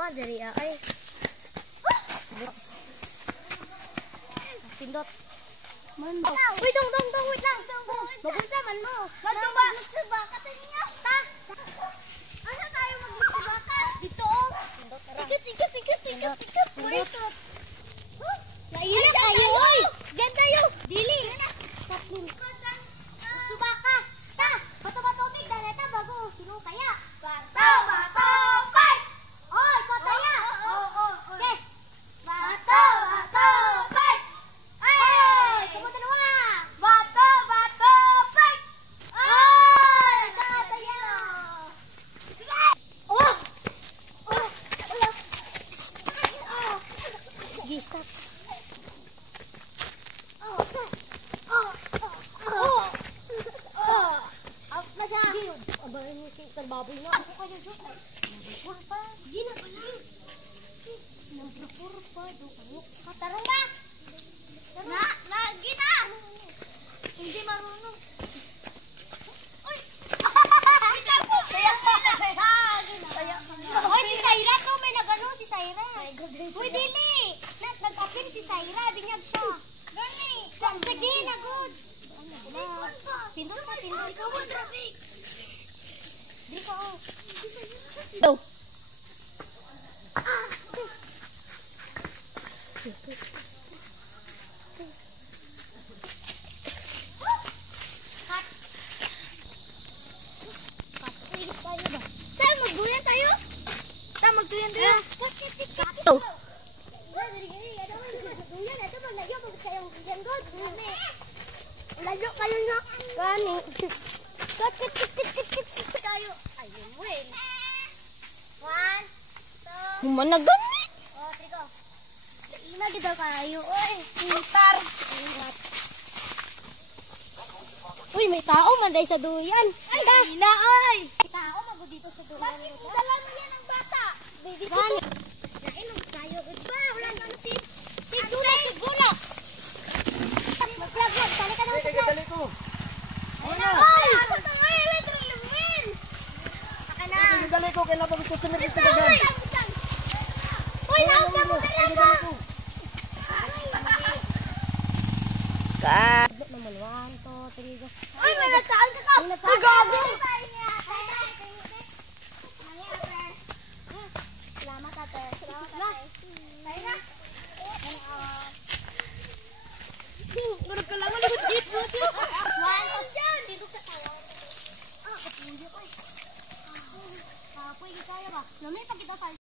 Mo dari ay. Pindot. Man. Uy, dong, wait lang. Mabusa man mo. Nagtuba. Nagtuba ka tayo. Ta. Asa tayo magtuba ka? Dito oh. Ikat. Wait. Laiyak kayo, oy. Diyan tayo. Dili. Suba ka. Ta. Bato big daleta bago sino kaya? Bato, fight. Oy, kotaya. Okay. Bato, fight. Ay, kamu dalawa. Bato, fight. Ay, kotaya. Sige. Sige, stop. Baboy na ako kayo dyan. Nampapur pa. Hindi na pala. Nampapur pa. Tarong ba? Gina! Hindi marunong. Uy! Uy, si Saira to. May nagano si Saira. Uy, dili. Nag-apin si Saira. Binyag siya. Gani. Sige, nagod. Pindot pa. Ikaw mo, traffic. Dito. Oh. Magduyan tayo. Oh. Layo kayo na. Gani. Tayo. Ayun mo eh. 1, 2. Humanagan. Oh, trigo. Ina kita kayo. Oy, putar. Uy, may tao manday sa duyan. Ay, ina oy. May tao mago dito sa duyan. Bakit dala mo yan ang bata? Baby ko. Nainom tayo. Ba, wala naman si Gula. Magplagod. Balik ka naman sa plug. Dali ko. Ay, asa tayo? Electric lumen. Saka na. Dali ko. Kailan pa gusto tumit ito gagan. Uy, naog na mo talaga. Ka. Naman 1, 2, 3, 4. Uy, may nagkaan ka. Ay, gago. Salamat, ate. Tayo na. Murag ka lang ulit dito. 1, dito sa tawa. Kapuyo ko. Kapoy, kaya ba? Namay pag kita sa